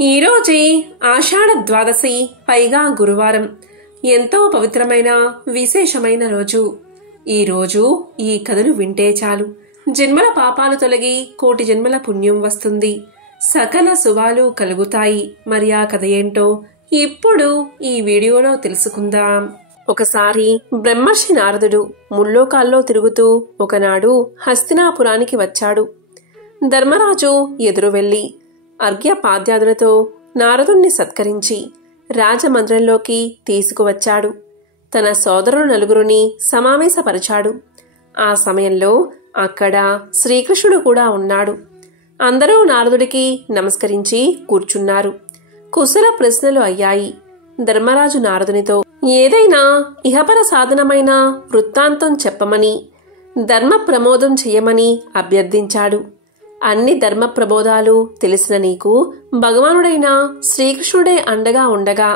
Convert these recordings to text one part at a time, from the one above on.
ఈరోజే ఆషాఢ ద్వాదశి, పైగా గురువారం. ఎంతో పవిత్రమైన విశేషమైన రోజు. ఈరోజు ఈ కథను వింటే చాలు జన్మల పాపాలు తొలగి కోటి జన్మల పుణ్యం వస్తుంది, సకల శుభాలు కలుగుతాయి. మరి ఆ కథ ఏంటో ఇప్పుడు ఈ వీడియోలో తెలుసుకుందాం. ఒకసారి బ్రహ్మర్షి నారదుడు ముల్లోకాల్లో తిరుగుతూ ఒకనాడు హస్తినాపురానికి వచ్చాడు. ధర్మరాజు ఎదురు వెళ్లి అర్ఘ్యపాద్యాదులతో నారదుణ్ణి సత్కరించి రాజమందిరంలోకి తీసుకువచ్చాడు. తన సోదరులు నలుగురిని సమావేశపరిచాడు. ఆ సమయంలో అక్కడ శ్రీకృష్ణుడు కూడా ఉన్నాడు. అందరూ నారదుడికి నమస్కరించి కూర్చున్నారు. కుశల ప్రశ్నలు అయ్యాయి. ధర్మరాజు నారదునితో ఏదైనా ఇహపర సాధనమైన వృత్తాంతం చెప్పమని, ధర్మ ప్రమోదం చెయ్యమని అభ్యర్థించాడు. అన్ని ధర్మ ప్రబోధాలు తెలిసిన నీకు భగవానుడైన శ్రీకృష్ణుడే అండగా ఉండగా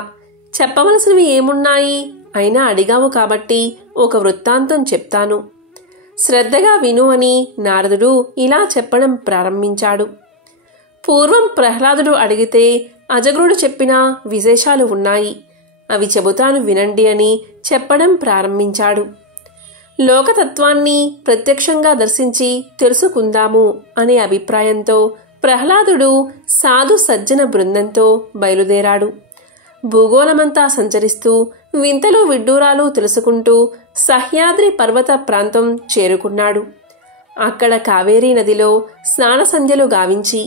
చెప్పవలసినవి ఏమున్నాయి? అయినా అడిగావు కాబట్టి ఒక వృత్తాంతం చెప్తాను, శ్రద్ధగా విను అని నారదుడు ఇలా చెప్పడం ప్రారంభించాడు. పూర్వం ప్రహ్లాదుడు అడిగితే అజగ్రుడు చెప్పిన విశేషాలు ఉన్నాయి, అవి చెబుతాను వినండి అని చెప్పడం ప్రారంభించాడు. లోకతత్వాన్ని ప్రత్యక్షంగా దర్శించి తెలుసుకుందాము అనే అభిప్రాయంతో ప్రహ్లాదుడు సాధు సజ్జన బృందంతో బయలుదేరాడు. భూగోళమంతా సంచరిస్తూ వింతలు విడ్డూరాలు తెలుసుకుంటూ సహ్యాద్రి పర్వత ప్రాంతం చేరుకున్నాడు. అక్కడ కావేరీ నదిలో స్నాన సంధ్యలు గావించి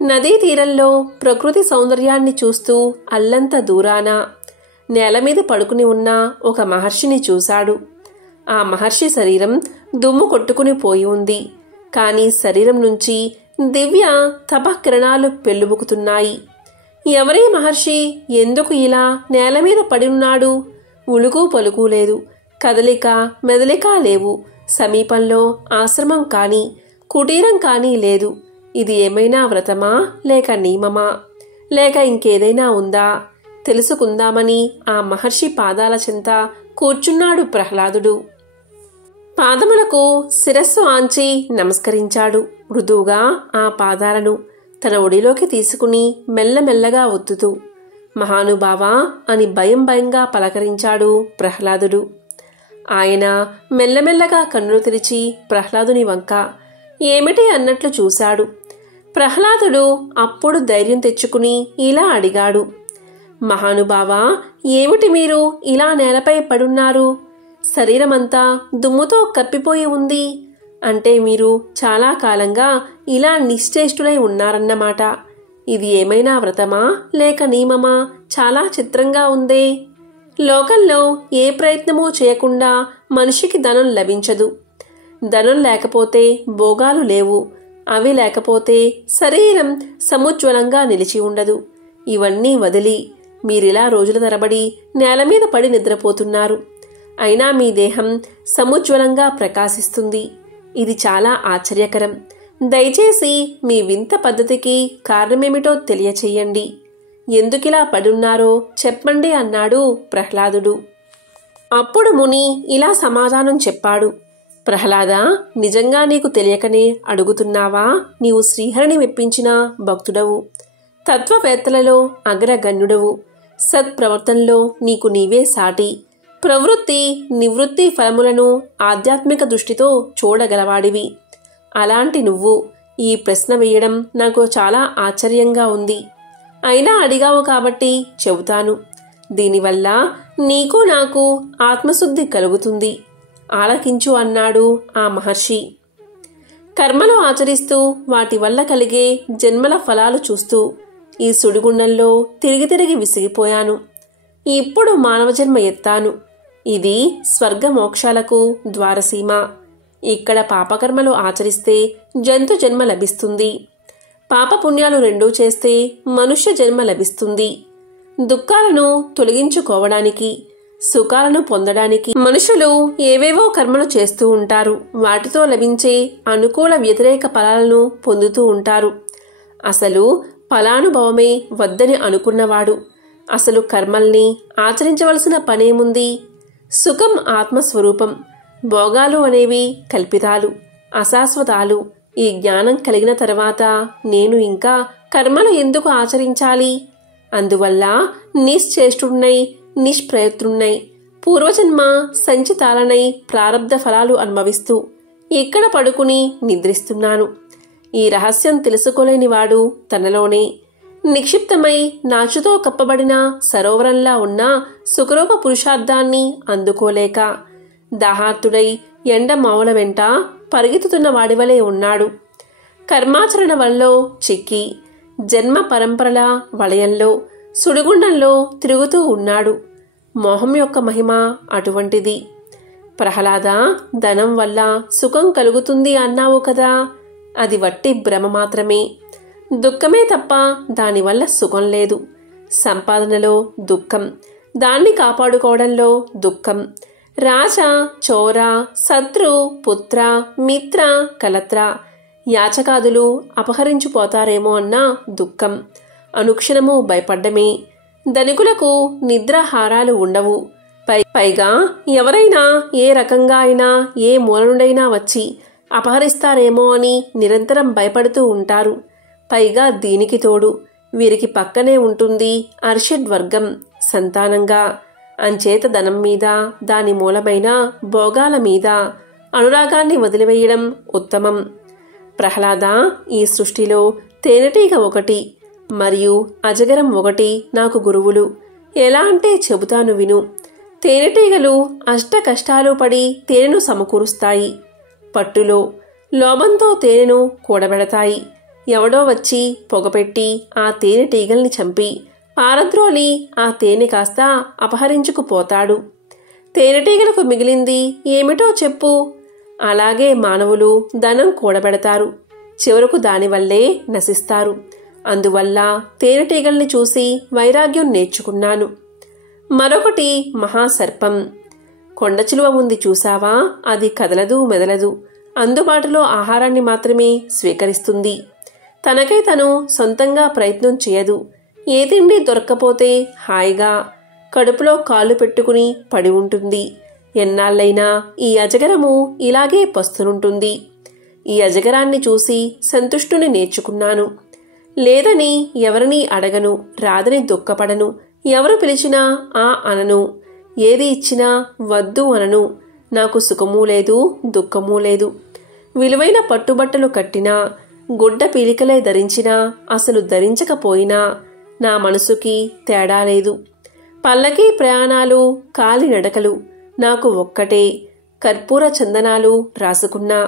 నదీ తీరంలో ప్రకృతి సౌందర్యాన్ని చూస్తూ అల్లంత దూరాన నేలమీద పడుకుని ఉన్న ఒక మహర్షిని చూశాడు. ఆ మహర్షి శరీరం దుమ్ము కొట్టుకుని పోయి ఉంది. కాని శరీరం నుంచి దివ్య తపకిరణాలు పెళ్ళుబుకుతున్నాయి. ఎవరీ మహర్షి? ఎందుకు ఇలా నేల మీద పడి ఉన్నాడు? ఉలుకు పలుకు లేదు, కదలిక మెదలిక లేవు. సమీపంలో ఆశ్రమం కాని కుటీరం కాని లేదు. ఇది ఏమైనా వ్రతమా లేక నియమమా లేక ఇంకేదైనా ఉందా? తెలుసుకుందామని ఆ మహర్షి పాదాల చెంత కూర్చున్నాడు ప్రహ్లాదుడు. పాదములకు శిరస్సు ఆంచి నమస్కరించాడు. మృదువుగా ఆ పాదాలను తన ఒడిలోకి తీసుకుని మెల్లమెల్లగా ఒత్తుతూ మహానుభావా అని భయం భయంగా పలకరించాడు ప్రహ్లాదుడు. ఆయన మెల్లమెల్లగా కన్నులు తెరిచి ప్రహ్లాదుని వంక ఏమిటి అన్నట్లు చూశాడు. ప్రహ్లాదుడు అప్పుడు ధైర్యం తెచ్చుకుని ఇలా అడిగాడు, మహానుభావా, ఏమిటి మీరు ఇలా నేలపై పడున్నారు? శరీరమంతా దుమ్ముతో కప్పిపోయి ఉంది. అంటే మీరు చాలా కాలంగా ఇలా నిశ్చేష్టులై ఉన్నారన్నమాట. ఇది ఏమైనా వ్రతమా లేక నియమమా? చాలా చిత్రంగా ఉందే. లోకంలో ఏ ప్రయత్నమూ చేయకుండా మనిషికి ధనం లభించదు. ధనం లేకపోతే భోగాలు లేవు. అవి లేకపోతే శరీరం సముజ్వలంగా నిలిచి ఉండదు. ఇవన్నీ వదిలి మీరిలా రోజుల తరబడి నేలమీద పడి నిద్రపోతున్నారు. అయినా మీ దేహం సముజ్వలంగా ప్రకాశిస్తుంది. ఇది చాలా ఆశ్చర్యకరం. దయచేసి మీ వింత పద్ధతికి కారణమేమిటో తెలియచేయండి. ఎందుకిలా పడున్నారో చెప్పండి అన్నాడు ప్రహ్లాదుడు. అప్పుడు ముని ఇలా సమాధానం చెప్పాడు. ప్రహ్లాదా, నిజంగా నీకు తెలియకనే అడుగుతున్నావా? నీవు శ్రీహరిని మెప్పించిన భక్తుడవు, తత్వవేత్తలలో అగ్రగణ్యుడవు. సత్ప్రవర్తనలో నీకు నీవే సాటి. ప్రవృత్తి నివృత్తి ఫలములను ఆధ్యాత్మిక దృష్టితో చూడగలవాడివి. అలాంటి నువ్వు ఈ ప్రశ్న వేయడం నాకు చాలా ఆశ్చర్యంగా ఉంది. అయినా అడిగావు కాబట్టి చెబుతాను. దీనివల్ల నీకు నాకు ఆత్మశుద్ధి కలుగుతుంది. ఆలకించు అన్నాడు ఆ మహర్షి. కర్మలు ఆచరిస్తూ వాటి వల్ల కలిగే జన్మల ఫలాలు చూస్తూ ఈ సుడిగుండంలో తిరిగి తిరిగి విసిగిపోయాను. ఇప్పుడు మానవ జన్మ ఎత్తాను. ఇది స్వర్గ మోక్షాలకు ద్వారసీమ. ఇక్కడ పాపకర్మలు ఆచరిస్తే జంతు జన్మ లభిస్తుంది. పాపపుణ్యాలు రెండూ చేస్తే మనుష్య జన్మ లభిస్తుంది. దుఃఖాలను తొలగించుకోవడానికి, సుఖాలను పొందడానికి మనుషులు ఏవేవో కర్మలు చేస్తూ ఉంటారు. వాటితో లభించే అనుకూల వ్యతిరేక ఫలాలను పొందుతూ ఉంటారు. అసలు ఫలానుభవమే వద్దని అనుకున్నవాడు అసలు కర్మల్ని ఆచరించవలసిన పనేముంది? సుఖం ఆత్మస్వరూపం. భోగాలు అనేవి కల్పితాలు, అశాశ్వతాలు. ఈ జ్ఞానం కలిగిన తర్వాత నేను ఇంకా కర్మలు ఎందుకు ఆచరించాలి? అందువల్ల నిశ్చేష్టున్నై నిష్ప్రయత్నున్నై పూర్వజన్మ సంచితాలనై ప్రారబ్ధ ఫలాలు అనుభవిస్తూ ఇక్కడ పడుకుని నిద్రిస్తున్నాను. ఈ రహస్యం తెలుసుకోలేనివాడు తనలోనే నిక్షిప్తమై నాచుతో కప్పబడిన సరోవరంలా ఉన్న సుఖరూప పురుషార్థాన్ని అందుకోలేక దాహార్తుడై ఎండ మావుల వెంట పరిగెత్తుతున్న వాడివలే ఉన్నాడు. కర్మాచరణ వల్లో చిక్కి జన్మ పరంపరల వలయంలో సుడిగుండంలో తిరుగుతూ ఉన్నాడు. మోహం యొక్క మహిమ అటువంటిది. ప్రహ్లాద, ధనం వల్ల సుఖం కలుగుతుంది అన్నావు కదా, అది వట్టి భ్రమ మాత్రమే. దుఃఖమే తప్ప దానివల్ల సుఖం లేదు. సంపాదనలో దుఃఖం, దాన్ని కాపాడుకోవడంలో దుఃఖం. రాజ, చోర, శత్రు, పుత్ర, మిత్ర, కలత్ర, యాచకాదులు అపహరించిపోతారేమో అన్న దుఃఖం. అనుక్షణము భయపడ్డమే. ధనికులకు నిద్రాహారాలు ఉండవు. పైగా ఎవరైనా ఏ రకంగా అయినా ఏ మూల నుండైనా వచ్చి అపహరిస్తారేమో అని నిరంతరం భయపడుతూ ఉంటారు. పైగా దీనికి తోడు వీరికి పక్కనే ఉంటుంది అర్షడ్ వర్గం సంతానంగా. అంచేత ధనం మీద, దాని మూలమైన భోగాల మీద అనురాగాన్ని వదిలివేయడం ఉత్తమం. ప్రహ్లాద, ఈ సృష్టిలో తేనెటీగ ఒకటి మరియు అజగరం ఒకటి నాకు గురువులు. ఎలా అంటే చెబుతాను విను. తేనెటీగలు అష్ట కష్టాలు పడి తేనెను సమకూరుస్తాయి. పట్టులో లోభంతో తేనెను కూడబెడతాయి. ఎవడో వచ్చి పొగపెట్టి ఆ తేనెటీగల్ని చంపి పారద్రోలి ఆ తేనె కాస్త అపహరించుకుపోతాడు. తేనెటీగలకు మిగిలింది ఏమిటో చెప్పు. అలాగే మానవులు ధనం కూడబెడతారు, చివరకు దానివల్లే నశిస్తారు. అందువల్ల తేనెటీగల్ని చూసి వైరాగ్యం నేర్చుకున్నాను. మరొకటి మహాసర్పం. కొండచిలువ ఉంది చూసావా, అది కదలదు మెదలదు. అందుబాటులో ఆహారాన్ని మాత్రమే స్వీకరిస్తుంది. తనకై తను సొంతంగా ప్రయత్నం చేయదు. ఏ తిండి దొరక్కపోతే హాయిగా కడుపులో కాళ్ళు పెట్టుకుని పడి ఉంటుంది. ఎన్నాళ్ళైనా ఈ అజగరము ఇలాగే పస్తునుంటుంది. ఈ అజగరాన్ని చూసి సంతుష్టుని నేర్చుకున్నాను. లేదని ఎవరినీ అడగను, రాదని దుఃఖపడను. ఎవరు పిలిచినా ఆ అనను, ఏది ఇచ్చినా వద్దు అనను. నాకు సుఖమూ లేదు, దుఃఖమూ లేదు. విలువైన పట్టుబట్టలు కట్టినా, గుడ్డ పీలికలే ధరించినా, అసలు ధరించకపోయినా నా మనసుకి తేడా లేదు. పల్లకి ప్రయాణాలు, కాలి నడకలు నాకు ఒక్కటే. కర్పూర చందనాలు రాసుకున్నా,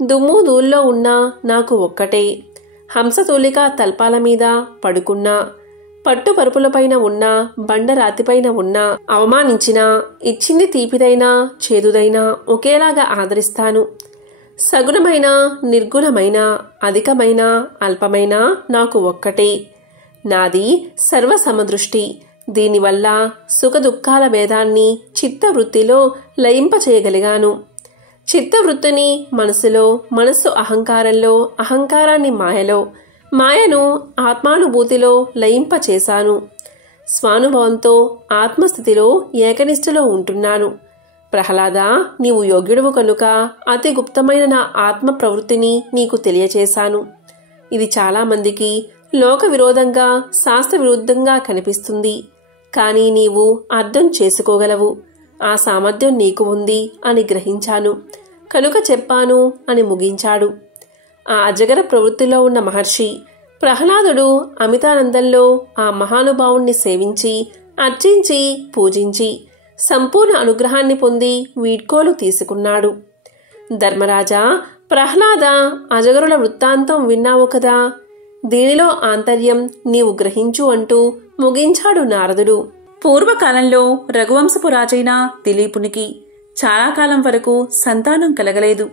దుమ్ము ధూల్లో ఉన్నా నాకు ఒక్కటే. హంసతూలిక తల్పాల మీద పడుకున్నా, పట్టు పరుపులపైన ఉన్నా, బండరాతిపైన ఉన్నా, అవమానించినా, ఇచ్చింది తీపిదైనా చేదుదైనా ఒకేలాగా ఆదరిస్తాను. సగుణమైన, నిర్గుణమైన, అధికమైన, అల్పమైన నాకు ఒక్కటే. నాది సర్వసమదృష్టి. దీనివల్ల సుఖదుఖాల భేదాన్ని చిత్తవృత్తిలో లయింపచేయగలిగాను. చిత్తవృత్తిని మనసులో, మనస్సు అహంకారంలో, అహంకారాన్ని మాయలో, మాయను ఆత్మానుభూతిలో లయింపచేశాను. స్వానుభవంతో ఆత్మస్థితిలో ఏకనిష్టలో ఉంటున్నాను. ప్రహ్లాద, నీవు యోగ్యుడువు కనుక అతి గుప్తమైన నా ఆత్మ ప్రవృత్తిని నీకు తెలియచేశాను. ఇది చాలామందికి లోక విరోధంగా, శాస్త్ర విరుద్ధంగా కనిపిస్తుంది. కానీ నీవు అర్థం చేసుకోగలవు. ఆ సామర్థ్యం నీకు ఉంది అని గ్రహించాను కనుక చెప్పాను అని ముగించాడు. ఆ అజగర ప్రవృత్తిలో ఉన్న మహర్షి ప్రహ్లాదుడు అమితానందంలో ఆ మహానుభావుణ్ణి సేవించి, అర్చించి, పూజించి సంపూర్ణ అనుగ్రహాన్ని పొంది వీడ్కోలు తీసుకున్నాడు. ధర్మరాజా, ప్రహ్లాద అజగరుల వృత్తాంతం విన్నావు కదా, దీనిలో ఆంతర్యం నీవు గ్రహించు అంటూ ముగించాడు నారదుడు. పూర్వకాలంలో రఘువంశపు రాజైన దిలీపునికి చాలా కాలం వరకు సంతానం కలగలేదు.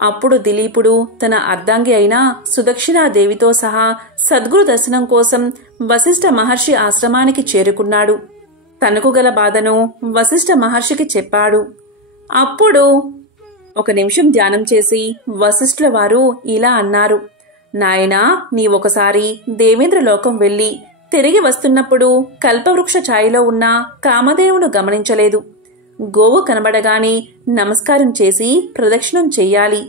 అప్పుడు దిలీపుడు తన అర్ధాంగి అయిన సుదక్షిణాదేవితో సహా సద్గురు దర్శనం కోసం వశిష్ఠ మహర్షి ఆశ్రమానికి చేరుకున్నాడు. తనకు గల బాధను వశిష్ఠ మహర్షికి చెప్పాడు. అప్పుడు ఒక నిమిషం ధ్యానం చేసి వశిష్ఠుల వారు ఇలా అన్నారు. నాయనా, నీవొకసారి దేవేంద్ర లోకం వెళ్లి తిరిగి వస్తున్నప్పుడు కల్పవృక్ష ఛాయలో ఉన్న కామధేనువును గమనించలేదు. గోవు కనబడగానే నమస్కారం చేసి ప్రదక్షిణం చెయ్యాలి.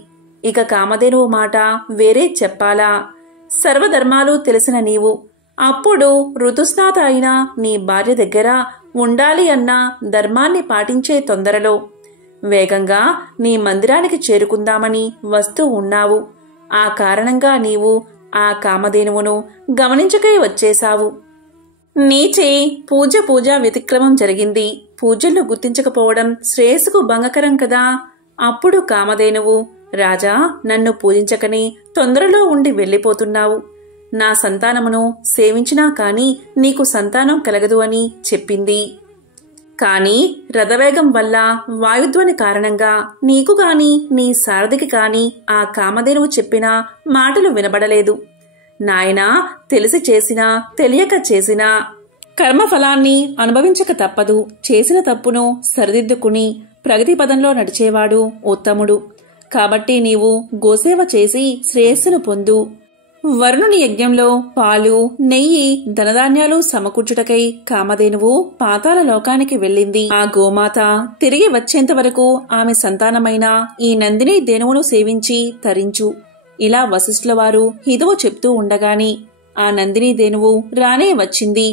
ఇక కామధేనువు మాట వేరే చెప్పాలా? సర్వధర్మాలు తెలిసిన నీవు అప్పుడు ఋతుస్నాత అయిన నీ భార్య దగ్గర ఉండాలి అన్న ధర్మాన్ని పాటించే తొందరలో వేగంగా నీ మందిరానికి చేరుకుందామని వస్తూ ఉన్నావు. ఆ కారణంగా నీవు ఆ కామధేనువును గమనించకై వచ్చేశావు. నీచే పూజ వ్యతిక్రమం జరిగింది. పూజలను గుర్తించకపోవడం శ్రేయస్సుకు భంగకరం కదా. అప్పుడు కామధేనువు, రాజా, నన్ను పూజించకని తొందరలో ఉండి వెళ్ళిపోతున్నావు. నా సంతానమును సేవించినా కాని నీకు సంతానం కలగదు అని చెప్పింది. కాని రథవేగం వల్ల వాయుధ్వని కారణంగా నీకు గాని నీ సారథికి కాని ఆ కామధేనువు చెప్పిన మాటలు వినబడలేదు. నాయనా, తెలిసి చేసినా తెలియక చేసినా కర్మఫలాన్ని అనుభవించక తప్పదు. చేసిన తప్పును సరిదిద్దుకుని ప్రగతి పదంలో నడిచేవాడు ఉత్తముడు. కాబట్టి నీవు గోసేవ చేసి శ్రేయస్సును పొందు. వరుణుని యజ్ఞంలో పాలు, నెయ్యి, ధనధాన్యాలు సమకూర్చుటకై కామధేనువు పాతాళ లోకానికి వెళ్ళింది. ఆ గోమాత తిరిగి వచ్చేంత వరకు ఆమె సంతానమైన ఈ నందిని ధేనువును సేవించి తరించు. ఇలా వశిష్ఠుల వారు హితవు చెప్తూ ఉండగాని ఆ నందిని ధేనువు రానే వచ్చింది.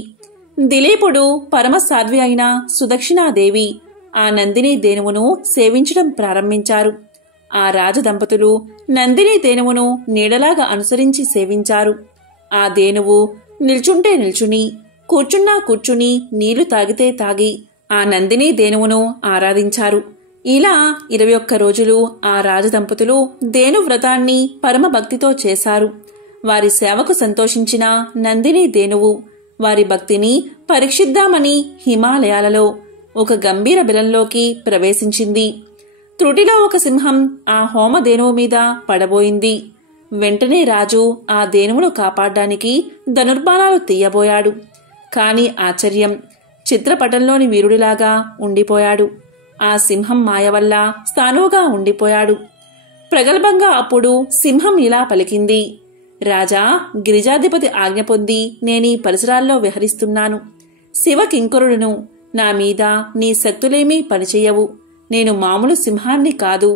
దిలీపుడు పరమ సాధ్వి అయిన సుదక్షిణాదేవి ఆ నందిని ధేనువును సేవించడం ప్రారంభించారు. ఆ రాజదంపతులు నందిని ధేనువును నీడలాగా అనుసరించి సేవించారు. ఆ ధేనువు నిల్చుంటే నిల్చుని, కూర్చున్నా కూర్చుని, నీళ్లు తాగితే తాగి ఆ నందిని ధేనువును ఆరాధించారు. ఇలా 21 రోజులు ఆ రాజదంపతులు ధేను వ్రతాన్ని పరమ భక్తితో చేశారు. వారి సేవకు సంతోషించిన నందిని ధేనువు వారి భక్తిని పరీక్షిద్దామని హిమాలయాలలో ఒక గంభీర బిలంలోకి ప్రవేశించింది. త్రుటిలో ఒక సింహం ఆ హోమధేనువు మీద పడబోయింది. వెంటనే రాజు ఆ ధేనువును కాపాడ్డానికి ధనుర్బాణాలు తీయబోయాడు. కాని ఆశ్చర్యం, చిత్రపటంలోని వీరుడిలాగా ఉండిపోయాడు. ఆ సింహం మాయ వల్ల స్థానువుగా ఉండిపోయాడు. ప్రగల్భంగా అప్పుడు సింహం ఇలా పలికింది, రాజా, గిరిజాధిపతి ఆజ్ఞ పొంది నేనీ పరిసరాల్లో విహరిస్తున్నాను. శివకింకరుడును. నా మీద నీ శక్తులేమీ పనిచెయ్యవు. నేను మామూలు సింహాన్ని కాదు.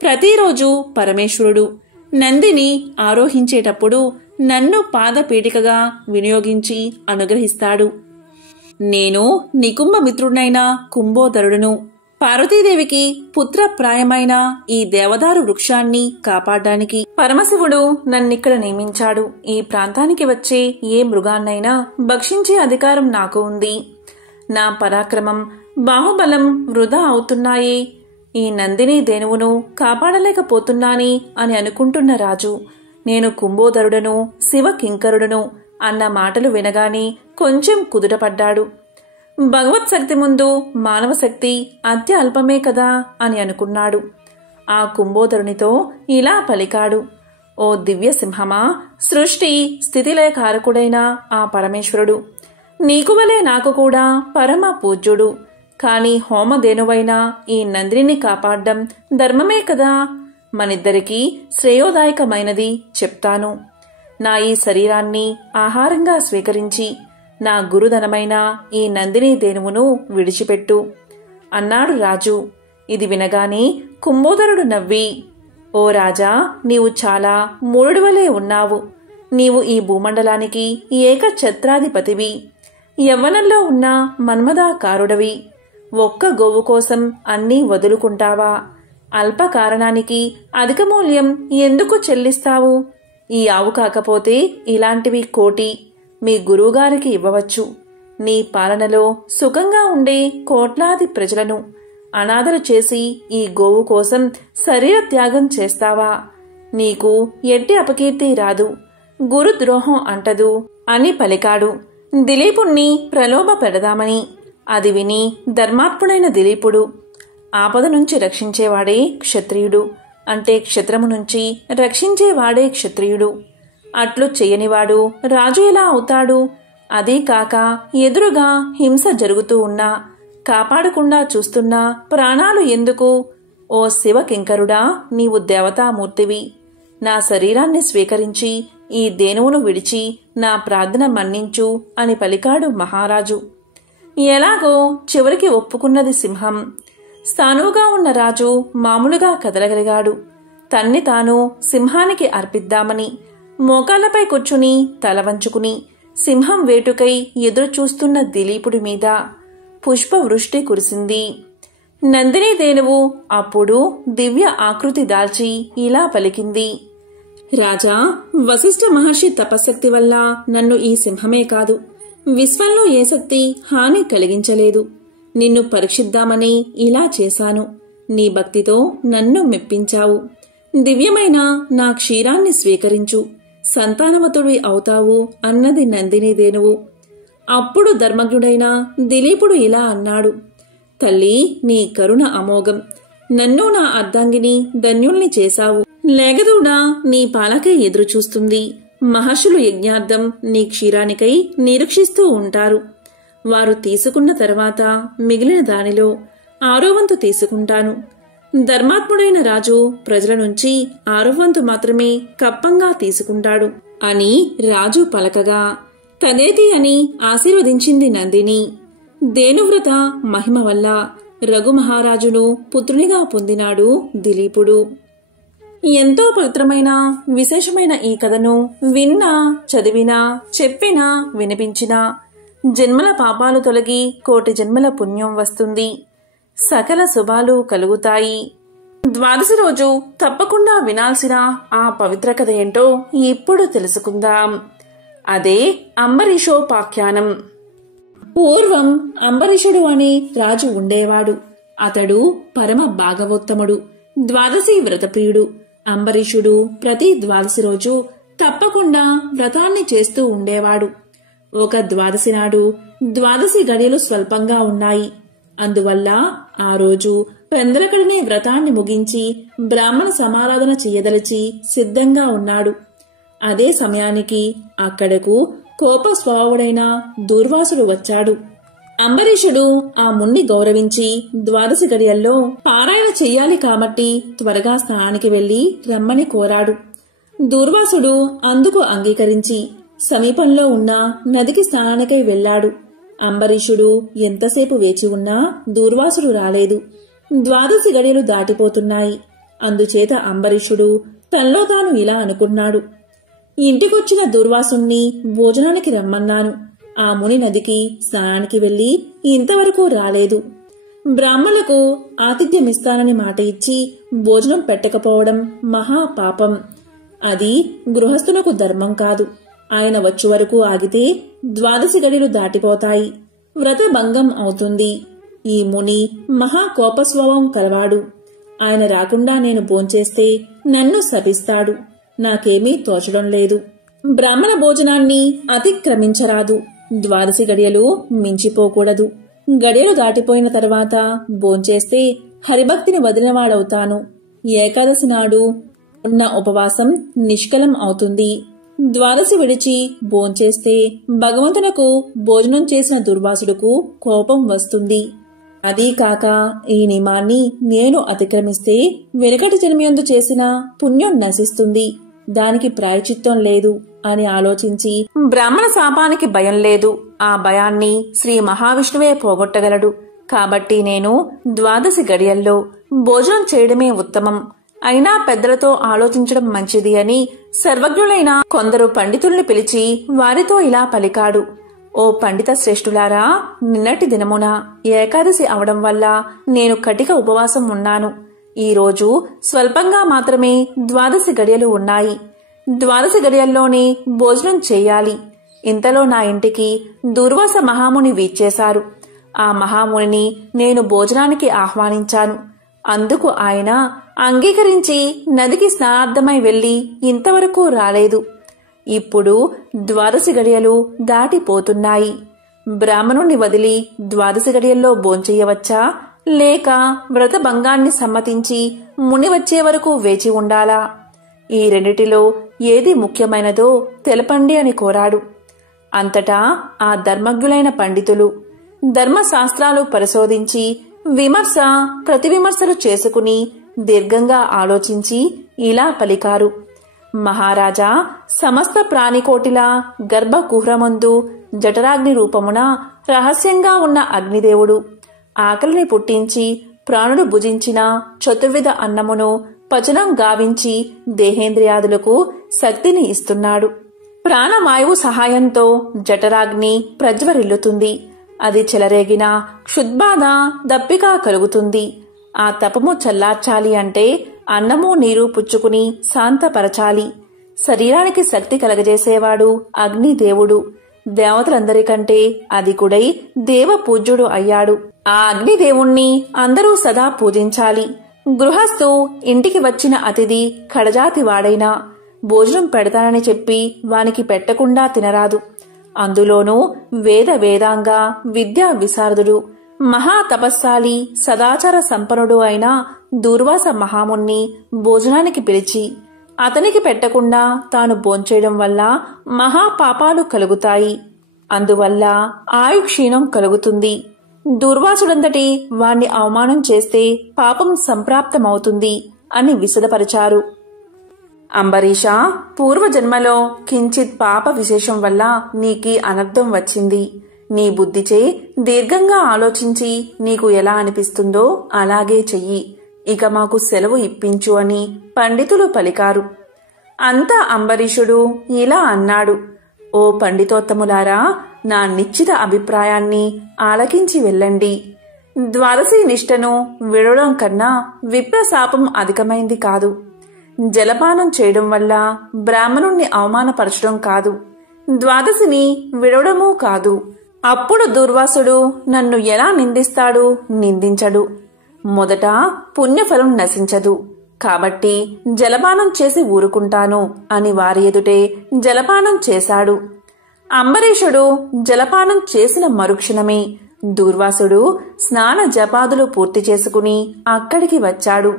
ప్రతిరోజు పరమేశ్వరుడు నందిని ఆరోహించేటప్పుడు నన్ను పాదపీఠికగా వినియోగించి అనుగ్రహిస్తాడు. నేను నికుంభమిత్రుడైన కుంభోదరుడును. పార్వతీదేవికి పుత్రప్రాయమైన ఈ దేవదారు వృక్షాన్ని కాపాడడానికి పరమశివుడు నన్నిక్కడ నియమించాడు. ఈ ప్రాంతానికి వచ్చే ఏ మృగాన్నైనా భక్షించే అధికారం నాకు ఉంది. నా పరాక్రమం, బాహుబలం వృధా అవుతున్నాయే. ఈ నందిని ధేనువును కాపాడలేకపోతున్నాని అని అనుకుంటున్న రాజు, నేను కుంభోదరుడను, శివ కింకరుడను అన్న మాటలు వినగానే కొంచెం కుదుటపడ్డాడు. భగవత్ శక్తి ముందు మానవ శక్తి అతి అల్పమే కదా అని అనుకున్నాడు. ఆ కుంభోదరునితో ఇలా పలికాడు, ఓ దివ్య సింహమా, సృష్టి స్థితిలయకారకుడైన ఆ పరమేశ్వరుడు నీకు వలే నాకు కూడా పరమ పూజ్యుడు. కాని హోమధేనువైన ఈ నందిని కాపాడ్డం ధర్మమే కదా. మనిద్దరికీ శ్రేయోదాయకమైనది చెప్తాను. నా ఈ శరీరాన్ని ఆహారంగా స్వీకరించి నా గురుధనమైన ఈ నందిని ధేనువును విడిచిపెట్టు అన్నాడు రాజు. ఇది వినగానే కుంభోదరుడు నవ్వి, ఓ రాజా, నీవు చాలా మూఢుడివలే ఉన్నావు. నీవు ఈ భూమండలానికి ఏకఛత్రాధిపతివి. యవ్వనంలో ఉన్న మన్మథాకారుడవి. ఒక్క గోవు కోసం అన్నీ వదులుకుంటావా? అల్ప కారణానికి అధిక మూల్యం ఎందుకు చెల్లిస్తావు? ఈ ఆవు కాకపోతే ఇలాంటివి కోటి మీ గురువుగారికి ఇవ్వవచ్చు. నీ పాలనలో సుఖంగా ఉండే కోట్లాది ప్రజలను అనాథలు చేసి ఈ గోవు కోసం శరీర త్యాగం చేస్తావా? నీకు ఎట్టి అపకీర్తి రాదు, గురుద్రోహం అంటదు అని పలికాడు. దిలీపుణ్ణి ప్రలోభ పెడదామని. అది విని ధర్మాత్ముడైన దిలీపుడు, ఆపద నుంచి రక్షించేవాడే క్షత్రియుడు, అంటే క్షత్రము నుంచి రక్షించేవాడే క్షత్రియుడు. అట్లు చెయ్యనివాడు రాజు ఎలా అవుతాడు? అదీ కాక ఎదురుగా హింస జరుగుతూ ఉన్నా కాపాడకుండా చూస్తున్నా ప్రాణాలు ఎందుకు? ఓ శివకింకరుడా, నీవు దేవతామూర్తివి. నా శరీరాన్ని స్వీకరించి ఈ ధేనువును విడిచి నా ప్రార్థన మన్నించు అని పలికాడు మహారాజు. ఎలాగో చివరికి ఒప్పుకున్నది సింహం. స్థానువుగా ఉన్న రాజు మామూలుగా కదలగలిగాడు. తన్ని తాను సింహానికి అర్పిద్దామని మోకాళ్లపై కూర్చుని తల వంచుకుని సింహం వేటుకై ఎదురు చూస్తున్న దిలీపుడి మీద పుష్పవృష్టి కురిసింది. నందిని ధేనువు అప్పుడు దివ్య ఆకృతి దాల్చి ఇలా పలికింది. రాజా, వశిష్ఠ మహర్షి తపశక్తి వల్ల నన్ను ఈ సింహమే కాదు, విశ్వంలో ఏ శక్తి హాని కలిగించలేదు. నిన్ను పరీక్షిద్దామని ఇలా చేశాను. నీ భక్తితో నన్ను మెప్పించావు. దివ్యమైన నా క్షీరాన్ని స్వీకరించు, సంతానవతుడి అవుతావు అన్నది నందిని ధేనువు. అప్పుడు ధర్మజ్ఞుడైన దిలీపుడు ఇలా అన్నాడు. తల్లి, నీ కరుణ అమోఘం. నన్ను నా అర్ధాంగిని ధన్యుల్ని చేశావు. లేగదూడా నీ పాలకై ఎదురుచూస్తుంది. మహర్షులు యజ్ఞార్థం నీ క్షీరానికై నిరీక్షిస్తూ ఉంటారు. వారు తీసుకున్న తర్వాత మిగిలిన దానిలో 6వ వంతు తీసుకుంటాను. ధర్మాత్ముడైన రాజు ప్రజల నుంచి 6వ వంతు మాత్రమే కప్పంగా తీసుకుంటాడు అని రాజు పలకగా తదేతి అని ఆశీర్వదించింది నందిని. ధేనువ్రత మహిమ వల్ల రఘుమహారాజును పుత్రునిగా పొందినాడు దిలీపుడు. ఎంతో పవిత్రమైన విశేషమైన ఈ కథను విన్నా, చదివినా, చెప్పినా, వినిపించినా జన్మల పాపాలు తొలగి కోటి జన్మల పుణ్యం వస్తుంది. సకల శుభాలు కలుగుతాయి. ద్వాదశి రోజు తప్పకుండా వినాల్సిన ఆ పవిత్ర కథ ఏంటో ఇప్పుడు తెలుసుకుందాం. అదే అంబరీషోపాఖ్యానం. పూర్వం అంబరీషుడు అనే రాజు ఉండేవాడు. అతడు పరమ భాగవోత్తముడు, ద్వాదశి వ్రతప్రియుడు. అంబరీషుడు ప్రతి ద్వాదశి రోజు తప్పకుండా వ్రతాన్ని చేస్తూ ఉండేవాడు. ఒక ద్వాదశి నాడు ద్వాదశి గడియలు స్వల్పంగా ఉన్నాయి. అందువల్ల ఆ రోజు పెందలకడిని వ్రతాన్ని ముగించి బ్రాహ్మణ సమారాధన చెయ్యదలిచి సిద్ధంగా ఉన్నాడు. అదే సమయానికి అక్కడకు కోప స్వభావుడైన దూర్వాసుడు వచ్చాడు. అంబరీషుడు ఆ మున్ని గౌరవించి ద్వాదశి గడియల్లో పారాయణ చెయ్యాలి కాబట్టి త్వరగా స్నానానికి వెళ్లి రమ్మని కోరాడు. దూర్వాసుడు అందుకు అంగీకరించి సమీపంలో ఉన్న నదికి స్నానానికై వెళ్లాడు. అంబరీషుడు ఎంతసేపు వేచి ఉన్నా దూర్వాసుడు రాలేదు. ద్వాదశి గడియలు దాటిపోతున్నాయి. అందుచేత అంబరీషుడు తనలో తాను ఇలా అనుకున్నాడు. ఇంటికొచ్చిన దూర్వాసుణ్ణి భోజనానికి రమ్మన్నాను. ఆ ముని నదికి స్నానానికి వెళ్లి ఇంతవరకు రాలేదు. బ్రాహ్మణులకు ఆతిథ్యమిస్తానని మాట ఇచ్చి భోజనం పెట్టకపోవడం మహాపాపం. అది గృహస్థునకు ధర్మం కాదు. ఆయన వచ్చే వరకు ఆగితే ద్వాదశి గడియలు దాటిపోతాయి. వ్రత భంగం అవుతుంది. ఈ ముని మహాకోపస్వభావం కలవాడు. ఆయన రాకుండా నేను భోంచేస్తే నన్ను శపిస్తాడు. నాకేమీ తోచడం లేదు. బ్రాహ్మణ భోజనాన్ని అతిక్రమించరాదు. ద్వాదశి గడియలు మించిపోకూడదు. గడియలు దాటిపోయిన తర్వాత భోంచేస్తే హరిభక్తిని వదిలినవాడవుతాను. ఏకాదశి నాడు ఉన్న ఉపవాసం నిష్కలం అవుతుంది. ద్వాదశి విడిచి భోంచేస్తే భగవంతునకు భోజనం చేసిన దుర్వాసుడుకు కోపం వస్తుంది. అదీ కాక ఈ నియమాన్ని నేను అతిక్రమిస్తే వెనుకటి జన్మయందు చేసిన పుణ్యం నశిస్తుంది. దానికి ప్రాయచిత్తం లేదు అని ఆలోచించి బ్రాహ్మణ శాపానికి భయం లేదు. ఆ భయాన్ని శ్రీ మహావిష్ణువే పోగొట్టగలడు. కాబట్టి నేను ద్వాదశి గడియల్లో భోజనం చేయడమే ఉత్తమం. అయినా పెద్దలతో ఆలోచించడం మంచిది అని సర్వజ్ఞులైన కొందరు పండితుల్ని పిలిచి వారితో ఇలా పలికాడు. ఓ పండిత శ్రేష్ఠులారా, నిన్నటి దినమున ఏకాదశి అవడం వల్ల నేను కటిక ఉపవాసం ఉన్నాను. ఈరోజు స్వల్పంగా మాత్రమే ద్వాదశి గడియలు ఉన్నాయి. ద్వాదశి గడియల్లోనే భోజనం చెయ్యాలి. ఇంతలో నా ఇంటికి దుర్వాస మహాముని వీచేశారు. ఆ మహామునిని నేను భోజనానికి ఆహ్వానించాను. అందుకు ఆయన అంగీకరించి నదికి స్నానార్థమై వెళ్లి ఇంతవరకు రాలేదు. ఇప్పుడు ద్వాదశి గడియలు దాటిపోతున్నాయి. బ్రాహ్మణుణ్ణి వదిలి ద్వాదశి గడియల్లో భోంచెయ్యవచ్చా, లేక వ్రత భంగాన్ని సమ్మతించి ముని వచ్చే వరకు వేచి ఉండాలా? ఈ రెండిటిలో ఏది ముఖ్యమైనదో తెలపండి అని కోరాడు. అంతటా ఆ ధర్మజ్ఞులైన పండితులు ధర్మశాస్త్రాలు పరిశోధించి విమర్శ ప్రతివిమర్శలు చేసుకుని దీర్ఘంగా ఆలోచించి ఇలా పలికారు. మహారాజా, సమస్త ప్రాణికోటిలా గర్భకుహ్రమందు జఠరాగ్ని రూపమున రహస్యంగా ఉన్న అగ్నిదేవుడు ఆకలిని పుట్టించి ప్రాణుడు భుజించిన చతుర్విధ అన్నమును పచనం గావించి దేహేంద్రియాదులకు శక్తిని ఇస్తున్నాడు. ప్రాణవాయువు సహాయంతో జఠరాగ్ని ప్రజ్వరిల్లుతుంది. అది చెలరేగిన క్షుద్బాధ దప్పిక కలుగుతుంది. ఆ తపము చల్లార్చాలి అంటే అన్నము నీరు పుచ్చుకుని శాంతపరచాలి. శరీరానికి శక్తి కలగజేసేవాడు అగ్నిదేవుడు. దేవతలందరికంటే అధికుడై దేవపూజ్యుడు అయ్యాడు. ఆ అగ్నిదేవుణ్ణి అందరూ సదా పూజించాలి. గృహస్థు ఇంటికి వచ్చిన అతిథి కడజాతి వాడైనా భోజనం పెడతానని చెప్పి వానికి పెట్టకుండా తినరాదు. అందులోనూ వేదాంగ విద్యా విశారదుడు మహాతపస్సాలి సదాచార సంపన్నుడు అయిన దూర్వాస మహాముని భోజనానికి పిలిచి అతనికి పెట్టకుండా తాను భోంచేయడం వల్ల మహాపాపాలు కలుగుతాయి. అందువల్ల ఆయుక్షీణం కలుగుతుంది. దూర్వాసుడంతటి వాణ్ణి అవమానం చేస్తే పాపం సంప్రాప్తమవుతుంది అని విశదపరిచారు. అంబరీష, పూర్వజన్మలో కించిత్ పాప విశేషం వల్ల నీకీ అనర్థం వచ్చింది. నీ బుద్ధిచే దీర్ఘంగా ఆలోచించి నీకు ఎలా అనిపిస్తుందో అలాగే చెయ్యి. ఇక మాకు సెలవు ఇప్పించు అని పండితులు పలికారు. అంతా అంబరీషుడు ఇలా అన్నాడు. ఓ పండితోత్తములారా, నా నిశ్చిత అభిప్రాయాన్ని ఆలకించి వెళ్ళండి. ద్వాదశి నిష్టను విడవడం కన్నా విప్రశాపం అధికమైంది కాదు. జలపానం చేయడం వల్ల బ్రాహ్మణుణ్ణి అవమానపరచడం కాదు, ద్వాదశిని విడవడమూ కాదు. అప్పుడు దుర్వాసుడు నన్ను ఎలా నిందిస్తాడు? నిందించడు. మొదట పుణ్యఫలం నశించదు కాబట్టి జలపానం చేసి ఊరుకుంటాను అని వారి ఎదుటే జలపానం చేశాడు. అంబరీషుడు జలపానం చేసిన మరుక్షణమే దూర్వాసుడు స్నాన జపాదులు పూర్తి చేసుకుని అక్కడికి వచ్చాడు.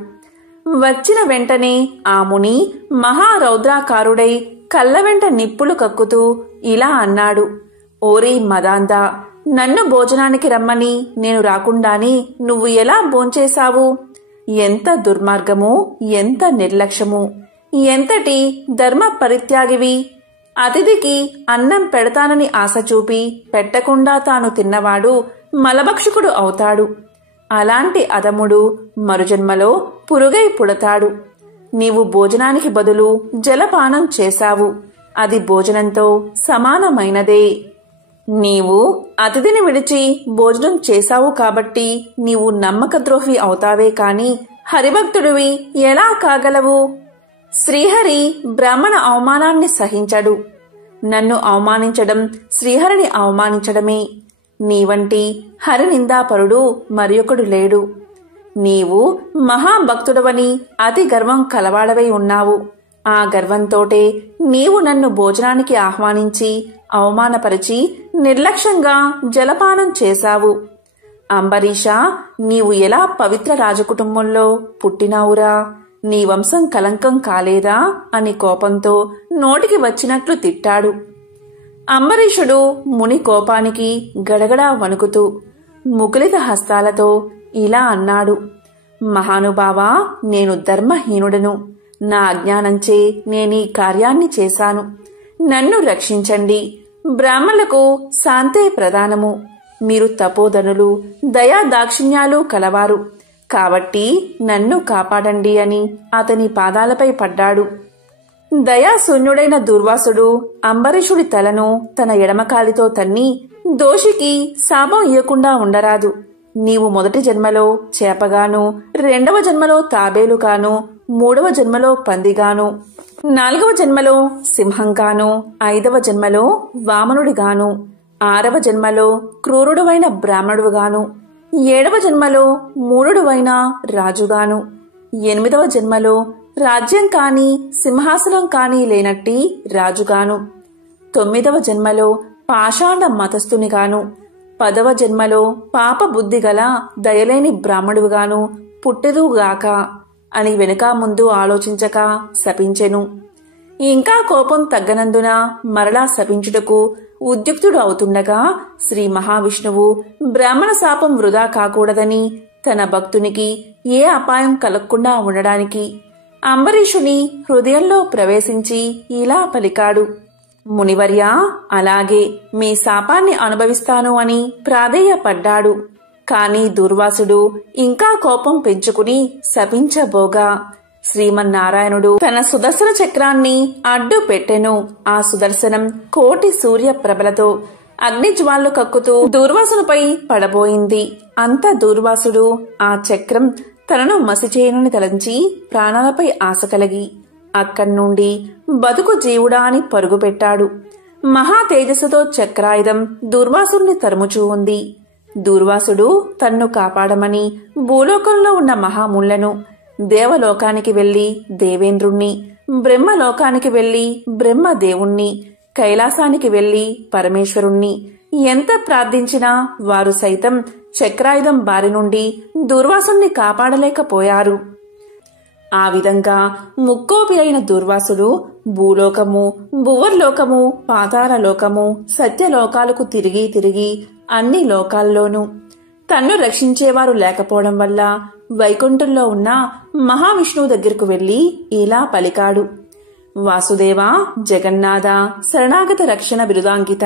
వచ్చిన వెంటనే ఆ ముని మహారౌద్రాకారుడై కళ్ళ వెంట నిప్పులు కక్కుతూ ఇలా అన్నాడు. ఓరి మదాందా, నన్ను భోజనానికి రమ్మని నేను రాకుండానే నువ్వు ఎలా భోంచేశావు? ఎంత దుర్మార్గము, ఎంత నిర్లక్ష్యము, ఎంతటి ధర్మ పరిత్యాగివి! అతిథికి అన్నం పెడతానని ఆశ చూపి పెట్టకుండా తాను తిన్నవాడు మలభక్షకుడు అవుతాడు. అలాంటి అధముడు మరుజన్మలో పురుగై పుడతాడు. నీవు భోజనానికి బదులు జలపానం చేశావు. అది భోజనంతో సమానమైనదే. నీవు అతిథిని విడిచి భోజనం చేశావు కాబట్టి నీవు నమ్మకద్రోహి అవుతావే కాని హరిభక్తుడివి ఎలా కాగలవు? శ్రీహరి బ్రాహ్మణ అవమానాన్ని సహించడు. నన్ను అవమానించడం శ్రీహరిని అవమానించడమే. నీవంటి హరినిందాపరుడు మరియొకడు లేడు. నీవు మహాభక్తుడవని అతి గర్వం కలవాడవై ఉన్నావు. ఆ గర్వంతోటే నీవు నన్ను భోజనానికి ఆహ్వానించి అవమానపరిచి నిర్లక్ష్యంగా జలపానం చేశావు. అంబరీష, నీవు ఎలా పవిత్ర రాజకుటుంబంలో పుట్టినావురా? నీ వంశం కలంకం కాలేదా అని కోపంతో నోటికి వచ్చినట్లు తిట్టాడు. అంబరీషుడు ముని కోపానికి గడగడా వణుకుతూ ముకులిత హస్తాలతో ఇలా అన్నాడు. మహానుభావా, నేను ధర్మహీనుడను. నా అజ్ఞానంచే నేనీ కార్యాన్ని చేశాను. నన్ను రక్షించండి. బ్రాహ్మణులకు శాంతే ప్రధానము. మీరు తపోధనులు, దయా దాక్షిణ్యాలు కలవారు కాబట్టి నన్ను కాపాడండి అని అతని పాదాలపై పడ్డాడు. దయాశూన్యుడైన దుర్వాసుడు అంబరీషుడి తలను తన ఎడమకాలితో తన్ని, దోషికి శాపం ఇయ్యకుండా ఉండరాదు. నీవు మొదటి జన్మలో చేపగాను, రెండవ జన్మలో తాబేలుగాను, మూడవ జన్మలో పందిగాను, నాలుగవ జన్మలో సింహంగాను, ఐదవ జన్మలో వామనుడిగాను, ఆరవ జన్మలో క్రూరుడువైన బ్రాహ్మణుడుగాను, ఏడవ జన్మలో మూఢుడువైన రాజుగాను, ఎనిమిదవ జన్మలో రాజ్యం కాని సింహాసనం కాని లేనట్టి రాజుగాను, తొమ్మిదవ జన్మలో పాషాండ మతస్థునిగాను, 10వ జన్మలో పాప బుద్ధి గల దయలేని బ్రాహ్మణుడుగాను పుట్టెదుగాక అని వెనుక ముందు ఆలోచించక శపించెను. ఇంకా కోపం తగ్గనందున మరలా శపించుటకు ఉద్యుక్తుడు అవుతుండగా శ్రీ మహావిష్ణువు బ్రాహ్మణ శాపం వృధా కాకూడదని తన భక్తునికి ఏ అపాయం కలగకుండా ఉండడానికి అంబరీషుని హృదయంలో ప్రవేశించి ఇలా పలికాడు. మునివర్యా, అలాగే మీ శాపాన్ని అనుభవిస్తాను అని ప్రాధేయపడ్డాడు. కాని దుర్వాసుడు ఇంకా కోపం పెంచుకుని శపించబోగా శ్రీమన్నారాయణుడు తన సుదర్శన చక్రాన్ని అడ్డు పెట్టెను. ఆ సుదర్శనం కోటి సూర్య ప్రభలతో అగ్నిజ్వాలు కక్కుతూ దూర్వాసునిపై పడబోయింది. అంత దూర్వాసుడు ఆ చక్రం తనను మసిచేయనని తలంచి ప్రాణాలపై ఆశ కలిగి అక్కడ్నుండి బతుకు జీవుడా అని పరుగుపెట్టాడు. మహా తేజస్సుతో చక్రాయుధం దూర్వాసుని తరుముచూ ఉంది. దూర్వాసుడు తన్ను కాపాడమని భూలోకంలో ఉన్న మహాముళ్లను, దేవలోకానికి వెళ్లి దేవేంద్రుణ్ణి, బ్రహ్మలోకానికి వెళ్లి బ్రహ్మదేవుణ్ణి, కైలాసానికి వెళ్లి పరమేశ్వరుణ్ణి ఎంత ప్రార్థించినా వారు సైతం చక్రాయుధం బారి నుండి దూర్వాసుణ్ణి కాపాడలేకపోయారు. ఆ విధంగా ముక్కోపి అయిన దూర్వాసుడు భూలోకము, భువర్లోకము, పాతాళలోకము, సత్యలోకాలకు తిరిగి తిరిగి అన్ని లోకాల్లోనూ తన్ను రక్షించేవారు లేకపోవడం వల్ల వైకుంఠంలో ఉన్న మహావిష్ణువు దగ్గరకు వెళ్లి ఇలా పలికాడు: వాసుదేవ, జగన్నాథ, శరణాగత రక్షణ బిరుదాంకిత,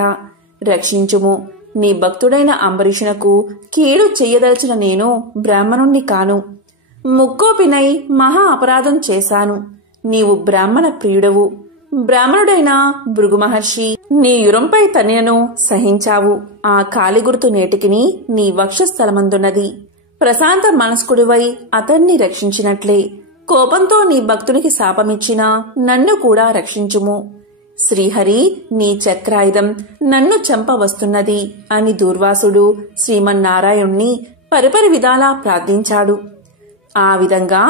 రక్షించుము. నీ భక్తుడైన అంబరీషునకు కీడు చెయ్యదలిచిన నేను బ్రాహ్మణుణ్ణి కాను. ముక్కోపినై మహా అపరాధం చేశాను. నీవు బ్రాహ్మణ ప్రియుడవు. బ్రాహ్మణుడైన భృగు మహర్షి నీ యురంపై తనినను సహించావు. ఆ కాలిగుర్తు నేటికిని నీ వక్షస్థలమందున్నది. ప్రశాంత మనస్కుడివై అతన్ని రక్షించినట్లే కోపంతో నీ భక్తునికి శాపమిచ్చినా నన్ను కూడా రక్షించుము. శ్రీహరి, నీ చక్రాయుధం నన్ను చంపవస్తున్నది అని దూర్వాసుడు శ్రీమన్నారాయణ్ణి పరిపరి విధాలా ప్రార్థించాడు. ఆ విధంగా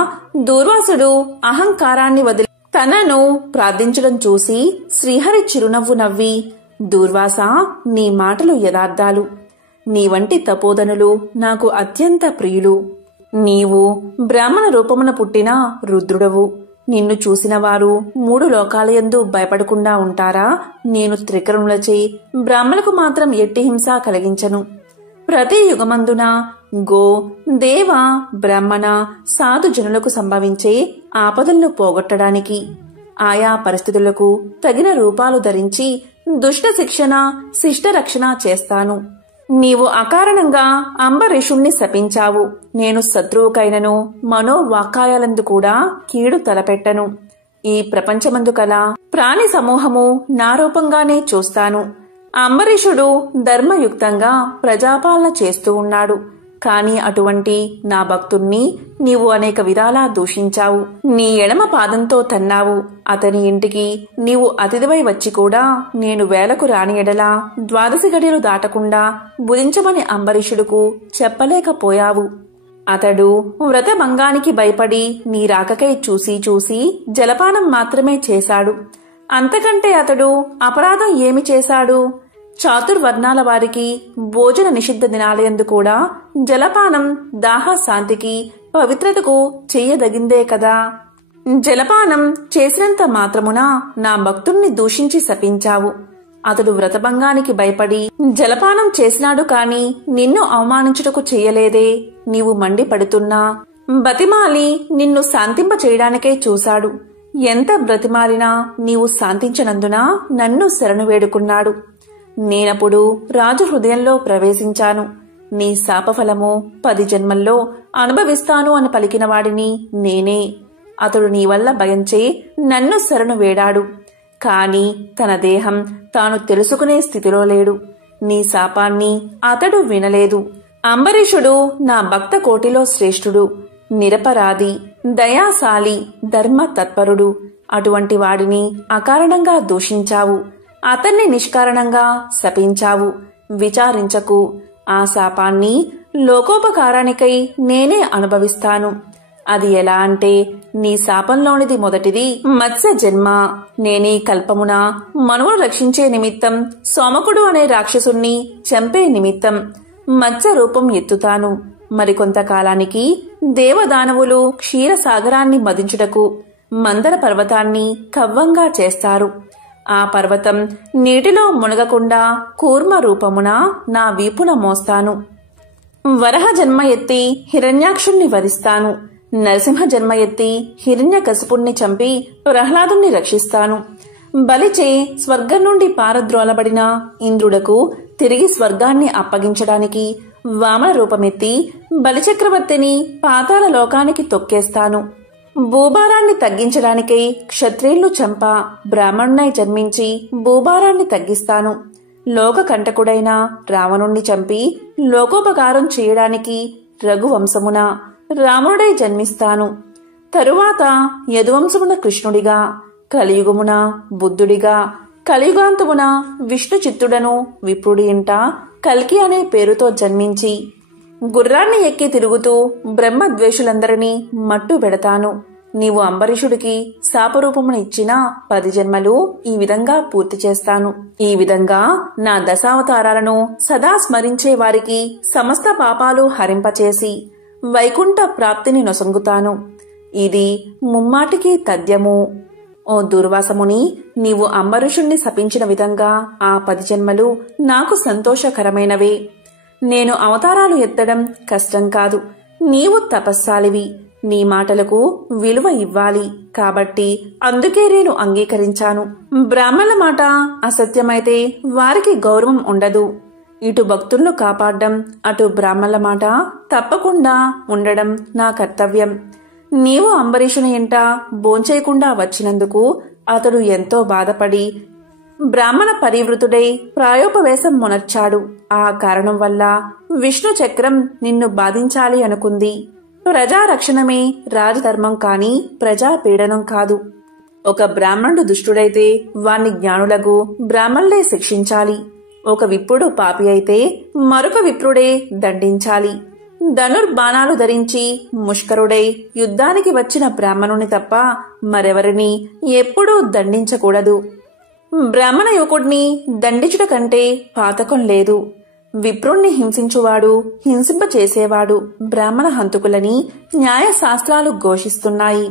దూర్వాసుడు అహంకారాన్ని వదిలి తనను ప్రార్థించడం చూసి శ్రీహరి చిరునవ్వు నవ్వి, దూర్వాసా, నీ మాటలు యథార్థాలు. నీ వంటి తపోధనులు నాకు అత్యంత ప్రియులు. నీవు బ్రాహ్మణ రూపమున పుట్టిన రుద్రుడవు. నిన్ను చూసిన వారు 3 లోకాలయందు భయపడకుండా ఉంటారా? నేను త్రికరణులచే బ్రాహ్మణులకు మాత్రం ఎట్టి హింస కలిగించను. ప్రతి యుగమందున గో, దేవ, బ్రాహ్మణ, సాధు జనులకు సంభవించే ఆపదలను పోగొట్టడానికి ఆయా పరిస్థితులకు తగిన రూపాలు ధరించి దుష్ట శిక్షణ, శిష్ట రక్షణ చేస్తాను. నీవు అకారణంగా అంబరీషుణ్ణి శపించావు. నేను శత్రువుకైనను మనోవాక్కాయాలందు కూడా కీడు తలపెట్టను. ఈ ప్రపంచమందు కల ప్రాణి సమూహము నా రూపంగానే చూస్తాను. అంబరీషుడు ధర్మయుక్తంగా ప్రజాపాలన చేస్తూ ఉన్నాడు. కాని అటువంటి నా భక్తుణ్ణి నీవు అనేక విధాలా దూషించావు. నీ ఎడమ పాదంతో తన్నావు. అతని ఇంటికి నీవు అతిథివై వచ్చి కూడా నేను వేలకు రాని ఎడలా 12 గడియలు దాటకుండా భుజించమని అంబరీషుడుకు చెప్పలేకపోయావు. అతడు వ్రతభంగానికి భయపడి నీ రాకకై చూసి చూసి జలపానం మాత్రమే చేశాడు. అంతకంటే అతడు అపరాధం ఏమి చేశాడు? చాతుర్వర్ణాల వారికి భోజన నిషిద్ధ దినాలయందు కూడా జలపానం దాహ శాంతికి పవిత్రతకు చెయ్యదగిందే కదా. జలపానం చేసినంత మాత్రమున నా భక్తుణ్ణి దూషించి శపించావు. అతడు వ్రతభంగానికి భయపడి జలపానం చేసినాడు కాని నిన్ను అవమానించుటకు చెయ్యలేదే. నీవు మండిపడుతున్నా బతిమాలి నిన్ను శాంతింప చేయడానికే చూశాడు. ఎంత బ్రతిమాలినా నీవు శాంతించనందున నన్ను శరణు వేడుకున్నాడు. నేనప్పుడు రాజు హృదయంలో ప్రవేశించాను. నీ శాపఫలము 10 జన్మల్లో అనుభవిస్తాను అని పలికిన వాడిని నేనే. అతడు నీ వల్ల భయంచే నన్ను శరణు వేడాడు. కాని తన దేహం తాను తెలుసుకునే స్థితిలో లేడు. నీ శాపాన్ని అతడు వినలేదు. అంబరీషుడు నా భక్త కోటిలో శ్రేష్ఠుడు, నిరపరాధి, దయాశాలి, ధర్మ తత్పరుడు. అటువంటి వాడిని అకారణంగా దూషించావు. అతన్ని నిష్కారణంగా శపించావు. విచారించకు. ఆ శాపాన్ని లోకోపకారానికై నేనే అనుభవిస్తాను. అది ఎలా అంటే, నీ శాపంలోనిది మొదటిది మత్స్య జన్మ. నేనీ కల్పమున మనువును రక్షించే నిమిత్తం సోమకుడు అనే రాక్షసుణ్ణి చంపే నిమిత్తం మత్స్య రూపం ఎత్తుతాను. మరికొంతకాలానికి దేవదానవులు క్షీరసాగరాన్ని మదించుటకు మందర పర్వతాన్ని కవ్వంగా చేస్తారు. ఆ పర్వతం నీటిలో మునగకుండా కూర్మ రూపమున నా వీపున మోస్తాను. వరహ జన్మ ఎత్తి హిరణ్యాక్షుణ్ణి వధిస్తాను. నరసింహ జన్మ ఎత్తి హిరణ్యకశిపుణ్ణి చంపి ప్రహ్లాదుణ్ణి రక్షిస్తాను. బలిచే స్వర్గం నుండి పారద్రోలబడిన ఇంద్రుడకు తిరిగి స్వర్గాన్ని అప్పగించడానికి వామన రూపమెత్తి బలిచక్రవర్తిని పాతాళ లోకానికి తొక్కేస్తాను. భూభారాన్ని తగ్గించడానికై క్షత్రియులను చంప బ్రాహ్మణునై జన్మించి భూభారాన్ని తగ్గిస్తాను. లోకకంటకుడైన రావణుణ్ణి చంపి లోకోపకారం చేయడానికి రఘువంశమున రాముడై జన్మిస్తాను. తరువాత యదువంశమున కృష్ణుడిగా, కలియుగమున బుద్ధుడిగా, కలియుగాంతమున విష్ణు చిత్తుడను విప్రుడి ఇంట కల్కి అనే పేరుతో జన్మించి గుర్రాన్ని ఎక్కి తిరుగుతూ బ్రహ్మద్వేషులందరినీ మట్టు పెడతాను. నీవు అంబరీషుడికి శాపరూపమును ఇచ్చిన 10 జన్మలు ఈ విధంగా పూర్తి చేస్తాను. ఈ విధంగా నా దశావతారాలను సదా స్మరించే వారికి సమస్త పాపాలు హరింపచేసి వైకుంఠ ప్రాప్తిని నొసంగుతాను. ఇది ముమ్మాటికి తథ్యము. ఓ దుర్వాసముని, నీవు అంబరీషుణ్ణి శపించిన విధంగా ఆ 10 జన్మలు నాకు సంతోషకరమైనవే. నేను అవతారాలు ఎత్తడం కష్టం కాదు. నీవు తపస్సాలివి. నీ మాటలకు విలువ ఇవ్వాలి. కాబట్టి అందుకే నేను అంగీకరించాను. బ్రాహ్మణుల మాట అసత్యమైతే వారికి గౌరవం ఉండదు. ఇటు భక్తులను కాపాడడం, అటు బ్రాహ్మణుల మాట తప్పకుండా ఉండడం నా కర్తవ్యం. నీవు అంబరీషుని ఇంట భోంచేయకుండా వచ్చినందుకు అతడు ఎంతో బాధపడి బ్రాహ్మణ పరివృతుడై ప్రాయోపవేశం మొనర్చాడు. ఆ కారణం వల్ల విష్ణు చక్రం నిన్ను బాధించాలి అనుకుంది. ప్రజారక్షణమే రాజధర్మం కాని ప్రజాపీడనం కాదు. ఒక బ్రాహ్మణుడు దుష్టుడైతే వాణ్ణి జ్ఞానులకు బ్రాహ్మణులే శిక్షించాలి. ఒక విప్రుడు పాపి అయితే మరొక విప్రుడే దండించాలి. ధనుర్బాణాలు ధరించి ముష్కరుడై యుద్ధానికి వచ్చిన బ్రాహ్మణుని తప్ప మరెవరిని ఎప్పుడూ దండించకూడదు. బ్రాహ్మణ యువకుడిని దండించుట కంటే పాతకం లేదు. విప్రుణ్ణి హింసించువాడు, హింసింప చేసేవాడు బ్రాహ్మణ హంతకులని న్యాయశాస్త్రాలు ఘోషిస్తున్నాయి.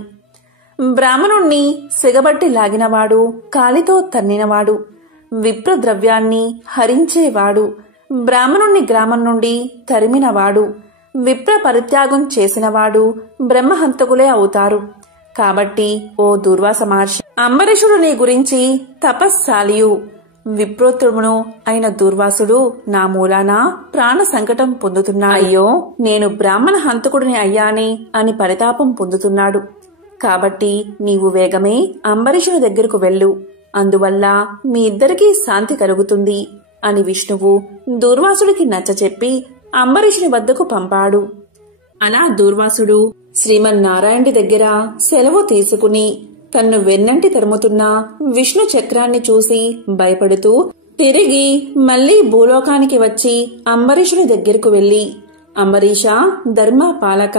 బ్రాహ్మణుణ్ణి సిగబట్టి లాగినవాడు, కాలితో తన్నినవాడు, విప్ర ద్రవ్యాన్ని హరించేవాడు, బ్రాహ్మణుణ్ణి గ్రామం నుండి తరిమినవాడు, విప్ర పరిత్యాగం చేసినవాడు బ్రహ్మహంతకులే అవుతారు. కాబట్టి ఓ దుర్వాస మహర్షి, అంబరీషుడు నీ గురించి తపస్సాలియు విప్రోత్తమును అయిన దుర్వాసుడు నా మూలాన ప్రాణ సంకటం పొందుతున్నా. అయ్యో, నేను బ్రాహ్మణ హంతకుడిని అయ్యానే అని పరితాపం పొందుతున్నాడు. కాబట్టి నీవు వేగమే అంబరీషుని దగ్గరకు వెళ్ళు. అందువల్ల మీ ఇద్దరికీ శాంతి కలుగుతుంది అని విష్ణువు దూర్వాసుడికి నచ్చచెప్పి అంబరీషుని వద్దకు పంపాడు. అలా దూర్వాసుడు శ్రీమన్నారాయణుడి దగ్గర సెలవు తీసుకుని తన్ను వెన్నంటి తరుముతున్న విష్ణు చక్రాన్ని చూసి భయపడుతూ తిరిగి మళ్లీ భూలోకానికి వచ్చి అంబరీషుని దగ్గరకు వెళ్లి, అంబరీషా, ధర్మ పాలక,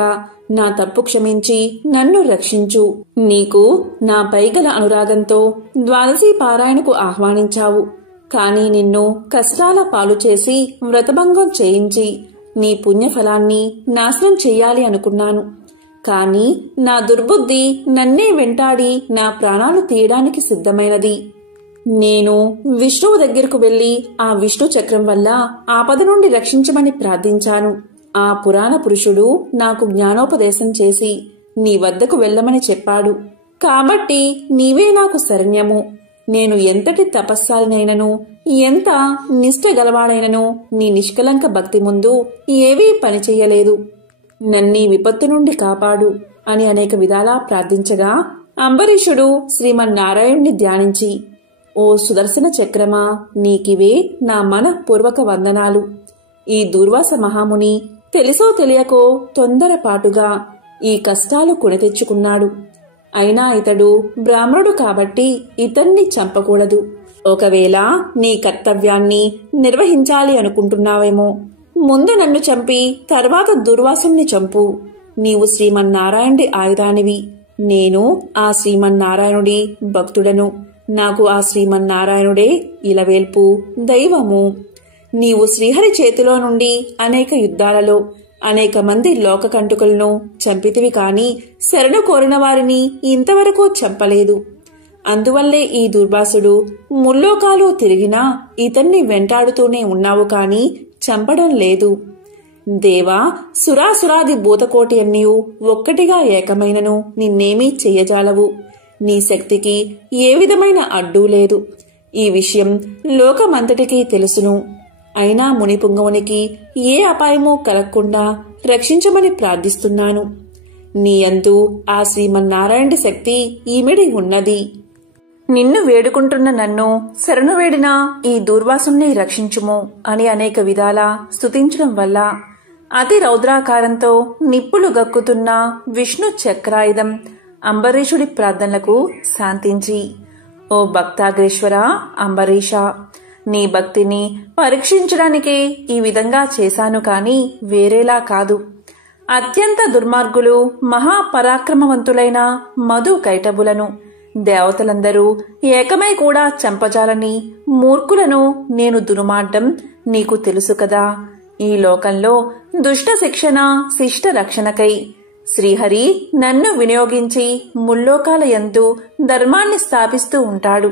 నా తప్పు క్షమించి నన్ను రక్షించు. నీకు నాపై గల అనురాగంతో ద్వాదశి పారాయణకు ఆహ్వానించావు. కాని నిన్ను కష్టాల పాలు చేసి వ్రతభంగం చేయించి నీ పుణ్యఫలాన్ని నాశనం చెయ్యాలి అనుకున్నాను. కాని నా దుర్బుద్ధి నన్నే వెంటాడి నా ప్రాణాలు తీయడానికి సిద్ధమైనది. నేను విష్ణువు దగ్గరకు వెళ్లి ఆ విష్ణు చక్రం వల్ల ఆపద నుండి రక్షించమని ప్రార్థించాను. ఆ పురాణ పురుషుడు నాకు జ్ఞానోపదేశం చేసి నీ వద్దకు వెళ్లమని చెప్పాడు. కాబట్టి నీవే నాకు శరణ్యము. నేను ఎంతటి తపస్సాలినైనను, ఎంత నిష్ఠ గలవాడైనను నీ నిష్కలంక భక్తి ముందు ఏవీ పనిచెయ్యలేదు. నన్నీ విపత్తు నుండి కాపాడు అని అనేక విధాలా ప్రార్థించగా అంబరీషుడు శ్రీమన్నారాయణుణ్ణి ధ్యానించి, ఓ సుదర్శన చక్రమా, నీకివే నా మనఃపూర్వక వందనాలు. ఈ దూర్వాస మహాముని తెలిసో తెలియకో తొందరపాటుగా ఈ కష్టాలు కొని తెచ్చుకున్నాడు. అయినా ఇతడు బ్రాహ్మణుడు కాబట్టి ఇతన్ని చంపకూడదు. ఒకవేళ నీ కర్తవ్యాన్ని నిర్వహించాలి అనుకుంటున్నావేమో, ముందు నన్ను చంపి తర్వాత దుర్వాసుని చంపు. నీవు శ్రీమన్నారాయణుడి ఆయుధానివి. నేను ఆ శ్రీమన్నారాయణుడి భక్తుడను. నాకు ఆ శ్రీమన్నారాయణుడే ఇలవేల్పు, దైవము. నీవు శ్రీహరి చేతిలో నుండి అనేక యుద్ధాలలో అనేక మంది లోకకంటుకులను చంపితివి కాని శరణు కోరిన వారిని ఇంతవరకు చంపలేదు. అందువల్లే ఈ దుర్వాసుడు ముల్లోకాలు తిరిగినా ఇతన్ని వెంటాడుతూనే ఉన్నావు కాని చంపడం లేదు. దేవా, సురాసురాది భూతకోటి అన్నియు ఒక్కటిగా ఏకమైనను నిన్నేమీ చెయ్యజాలవు. నీ శక్తికి ఏ విధమైన అడ్డూ లేదు. ఈ విషయం లోకమంతటికీ తెలుసును. అయినా మునిపుంగవునికి ఏ అపాయమూ కలగకుండా రక్షించమని ప్రార్థిస్తున్నాను. నీయందు ఆ శ్రీమన్నారాయణుడి శక్తి ఈమిడి ఉన్నది. నిన్ను వేడుకుంటున్న నన్ను శరణు వేడిన ఈ దూర్వాసుని రక్షించుము అని అనేక విధాల స్తుతించడం వల్ల అతి రౌద్రాకారంతో నిప్పులు గక్కుతున్న విష్ణు చక్రాయుధం అంబరీషుడి ప్రార్థనలకు శాంతించి, ఓ భక్తాగ్రేశ్వర అంబరీష, నీ భక్తిని పరీక్షించడానికే ఈ విధంగా చేశాను కాని వేరేలా కాదు. అత్యంత దుర్మార్గులు మహాపరాక్రమవంతులైన మధు కైటబులను దేవతలందరూ ఏకమై కూడా చంపజాలని మూర్ఖులను నేను దుర్మార్గం నీకు తెలుసు కదా. ఈ లోకంలో దుష్ట శిక్షణ శిష్ట రక్షణకై శ్రీహరి నన్ను వినియోగించి ముల్లోకాల యందు ధర్మాన్ని స్థాపిస్తూ ఉంటాడు.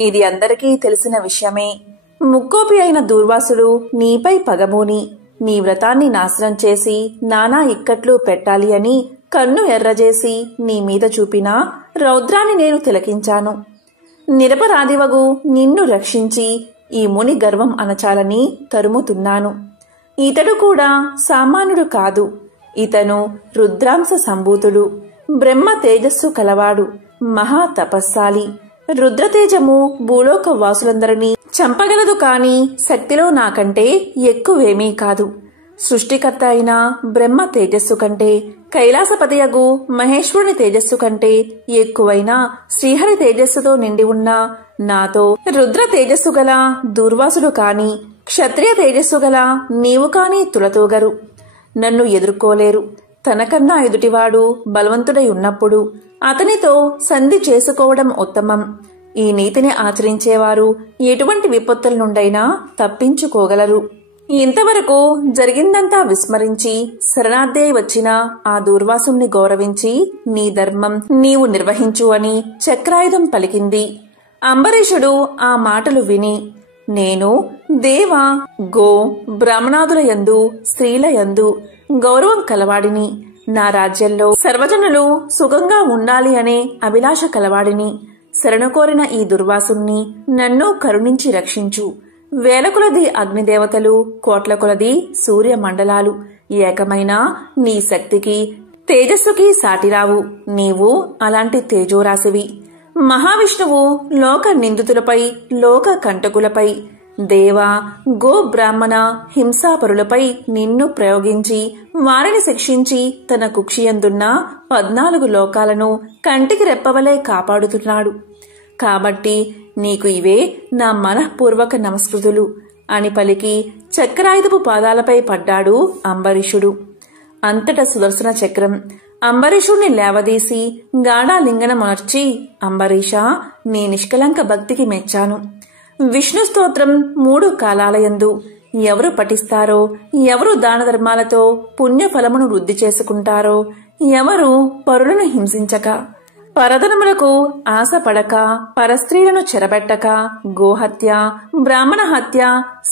ఇది అందరికీ తెలిసిన విషయమే. ముక్కోపి అయిన దూర్వాసుడు నీపై పగబూని నీ వ్రతాన్ని నాశనం చేసి నానా ఇక్కట్లు పెట్టాలి అని కన్ను ఎర్రజేసి నీ మీద చూపిన రౌద్రాన్ని నేను తిలకించాను. నిరపరాధివగు నిన్ను రక్షించి ఈ ముని గర్వం అనచాలని తరుముతున్నాను. ఇతడు కూడా సామాన్యుడు కాదు. ఇతను రుద్రాంశ సంభూతుడు, బ్రహ్మ తేజస్సు కలవాడు, మహా తపస్సాలి. రుద్రతేజము భూలోక వాసులందరినీ చంపగలదు కాని శక్తిలో నాకంటే ఎక్కువేమీ కాదు. సృష్టికర్త అయిన బ్రహ్మ తేజస్సు కంటే, కైలాసపతియగు మహేశ్వరుని తేజస్సు కంటే ఎక్కువైన శ్రీహరి తేజస్సుతో నిండి ఉన్న నాతో రుద్ర తేజస్సు గల దూర్వాసుడు కాని, క్షత్రియ తేజస్సు గల నీవు కాని తులతూగరు, నన్ను ఎదుర్కోలేరు. తనకన్నా ఎదుటివాడు బలవంతుడై ఉన్నప్పుడు అతనితో సంధి చేసుకోవడం ఉత్తమం. ఈ నీతిని ఆచరించేవారు ఎటువంటి విపత్తుల నుండైనా తప్పించుకోగలరు. ఇంతవరకు జరిగిందంతా విస్మరించి శరణార్థే వచ్చిన ఆ దూర్వాసుని గౌరవించి నీ ధర్మం నీవు నిర్వహించు అని చక్రాయుధం పలికింది. అంబరీషుడు ఆ మాటలు విని, నేను దేవ గో బ్రాహ్మణాదుల యందు స్త్రీల యందు గౌరవం కలవాడిని, నా రాజ్యంలో సర్వజనులు సుఖంగా ఉండాలి అనే అభిలాష కలవాడిని. శరణు కోరిన ఈ దుర్వాసుని నన్ను కరుణించి రక్షించు. వేల కొలది అగ్నిదేవతలు, కోట్ల కొలది సూర్య మండలాలు ఏకమైన నీ శక్తికి తేజస్సుకి సాటిరావు. నీవు అలాంటి తేజోరాశివి. మహావిష్ణువు లోక నిందితులపై, లోక కంటకులపై, దేవ గో బ్రాహ్మణ హింసాపరులపై నిన్ను ప్రయోగించి వారిని శిక్షించి తన కుక్షియందున్న 14 లోకాలను కంటికి రెప్పవలే కాపాడుతున్నాడు. కాబట్టి నీకు ఇవే నా మనఃపూర్వక నమస్కృతులు అని పలికి చక్రాయుధపు పాదాలపై పడ్డాడు అంబరీషుడు. అంతట సుదర్శన చక్రం అంబరీషుణ్ణి లేవదీసి గాఢాలింగనమర్చి, అంబరీష, నీ నిష్కలంక భక్తికి మెచ్చాను. విష్ణు స్తోత్రం 3 కాలాలయందు ఎవరు పఠిస్తారో, ఎవరు దాన ధర్మాలతో పుణ్యఫలమును వృద్ధి చేసుకుంటారో, ఎవరు పరులను హింసించక, పరధనములకు ఆశపడక, పరస్త్రీలను చెరబెట్టక, గోహత్య, బ్రాహ్మణ హత్య,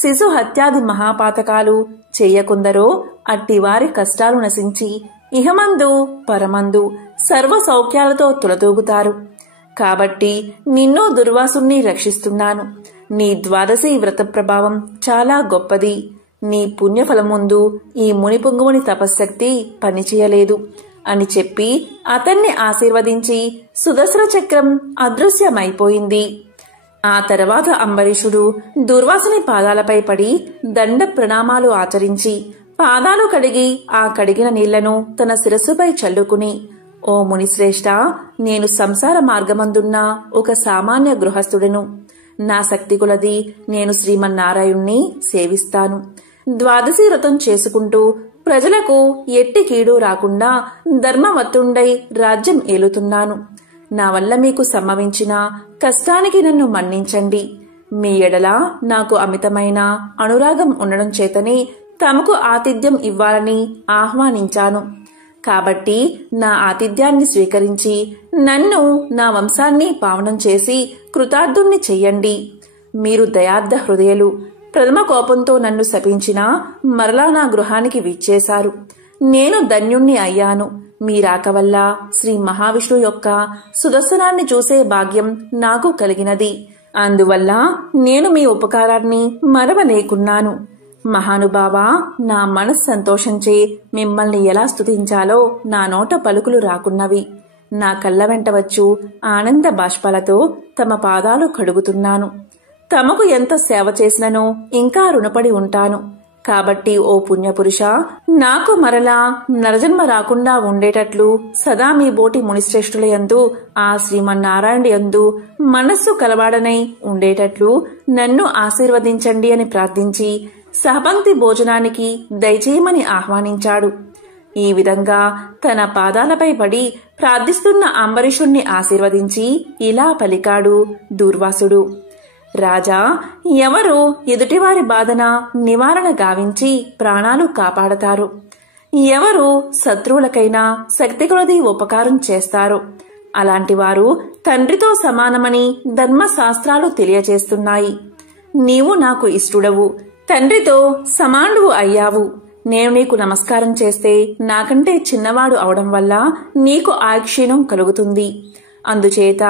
శిశు హత్యాది మహాపాతకాలు చెయ్యకుందరో అట్టివారి కష్టాలు నశించి ఇహమందు పరమందు సర్వ సౌఖ్యాలతో తులతూగుతారు. కాబట్టి నిన్ను దుర్వాసుని రక్షిస్తున్నాను. నీ ద్వాదశి వ్రత ప్రభావం చాలా గొప్పది. నీ పుణ్యఫలం ముందు ఈ మునిపుంగువుని తపశ్శక్తి పనిచేయలేదు అని చెప్పి అతన్ని ఆశీర్వదించి సుదర్శన చక్రం అదృశ్యమైపోయింది. ఆ తర్వాత అంబరీషుడు దుర్వాసుని పాదాలపై పడి దండ ప్రణామాలు ఆచరించి పాదాలు కడిగి ఆ కడిగిన నీళ్లను తన శిరస్సుపై చల్లుకుని, ఓ మునిశ్రేష్ఠ, నేను సంసార మార్గమందున్న ఒక సామాన్య గృహస్థుడను. నా శక్తి కొలది నేను శ్రీమన్నారాయణ్ణి సేవిస్తాను. ద్వాదశి వ్రతం చేసుకుంటూ ప్రజలకు ఎట్టి కీడు రాకుండా ధర్మవత్తుండై రాజ్యం ఏలుతున్నాను. నా వల్ల మీకు సంభవించిన కష్టానికి నన్ను మన్నించండి. మీ ఎడల నాకు అమితమైన అనురాగం ఉండడం చేతనే తమకు ఆతిథ్యం ఇవ్వాలని ఆహ్వానించాను. కాబట్టి నా ఆతిథ్యాన్ని స్వీకరించి నన్ను, నా వంశాన్ని పావనం చేసి కృతార్థుణ్ణి చెయ్యండి. మీరు దయార్థ హృదయులు. ప్రథమ కోపంతో నన్ను శపించినా మరలా నా గృహానికి విచ్చేశారు. నేను ధన్యుణ్ణి అయ్యాను. మీ రాక వల్ల శ్రీ మహావిష్ణువు యొక్క సుదర్శనాన్ని చూసే భాగ్యం నాకు కలిగినది. అందువల్ల నేను మీ ఉపకారాన్ని మరవలేకున్నాను. మహానుభావా, నా మనస్ సంతోషంచే మిమ్మల్ని ఎలా స్తుతించాలో నా నోట పలుకులు రాకున్నవి. నా కళ్ళ వెంట వచ్చు ఆనంద బాష్పాలతో తమ పాదాలు కడుగుతున్నాను. తమకు ఎంత సేవ చేసిననో ఇంకా రుణపడి ఉంటాను. కాబట్టి ఓ పుణ్యపురుష, నాకు మరలా నరజన్మ రాకుండా ఉండేటట్లు సదా మీ బోటి మునిశ్రేష్ఠుల యందు ఆ శ్రీమన్నారాయణ యందు మనస్సు కలవాడనై ఉండేటట్లు నన్ను ఆశీర్వదించండి అని ప్రార్థించి సహపంక్తి భోజనానికి దయచేయమని ఆహ్వానించాడు. ఈ విధంగా తన పాదాలపై పడి ప్రార్థిస్తున్న అంబరీషుణ్ణి ఆశీర్వదించి ఇలా పలికాడు దూర్వాసుడు. రాజా, ఎవరు ఎదుటివారి బాధన నివారణ గావించి ప్రాణాలు కాపాడతారు, ఎవరు శత్రువులకైనా శక్తి కొలది ఉపకారం చేస్తారు, అలాంటివారు తండ్రితో సమానమని ధర్మశాస్త్రాలు తెలియచేస్తున్నాయి. నీవు నాకు ఇష్టుడవు, తండ్రితో సమానుడు అయ్యావు. నేను నీకు నమస్కారం చేస్తే నాకంటే చిన్నవాడు అవడం వల్ల నీకు ఆయుక్షీణం కలుగుతుంది. అందుచేత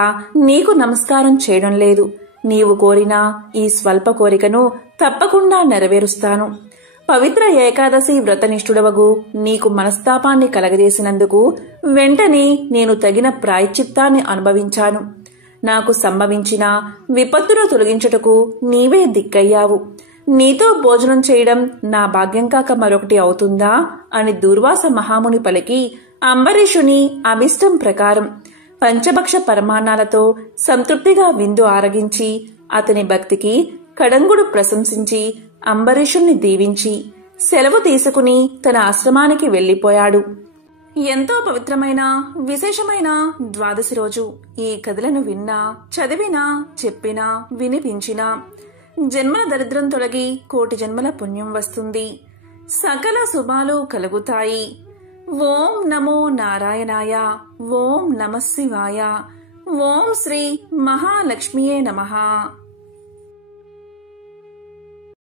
నీకు నమస్కారం చేయడం లేదు. నీవు కోరిన ఈ స్వల్ప కోరికను తప్పకుండా నెరవేరుస్తాను. పవిత్ర ఏకాదశి వ్రతనిష్ఠుడవగు నీకు మనస్తాపాన్ని కలగజేసినందుకు వెంటనే నేను తగిన ప్రాయశ్చిత్తాన్ని అనుభవించాను. నాకు సంభవించిన విపత్తును తొలగించుటకు నీవే దిక్కయ్యావు. నీతో భోజనం చేయడం నా భాగ్యం కాక మరొకటి అవుతుందా అని దూర్వాస మహాముని పలికి అంబరీషుని అభిష్టం ప్రకారం పంచభక్ష పరమాన్నాలతో సంతృప్తిగా విందు ఆరగించి అతని భక్తికి కడంగుడు ప్రశంసించి అంబరీషుణ్ణి దీవించి సెలవు తీసుకుని తన ఆశ్రమానికి వెళ్లిపోయాడు. ఎంతో పవిత్రమైన విశేషమైన ద్వాదశి రోజు. ఈ కథలను విన్నా, చదివినా, చెప్పినా, వినిపించినా జన్మల దరిద్రం తొలగి కోటి జన్మల పుణ్యం వస్తుంది. సకల శుభాలు కలుగుతాయి. ఓం నమో నారాయణాయ. ఓం నమః శివాయ. ఓం శ్రీ మహాలక్ష్మియే నమః.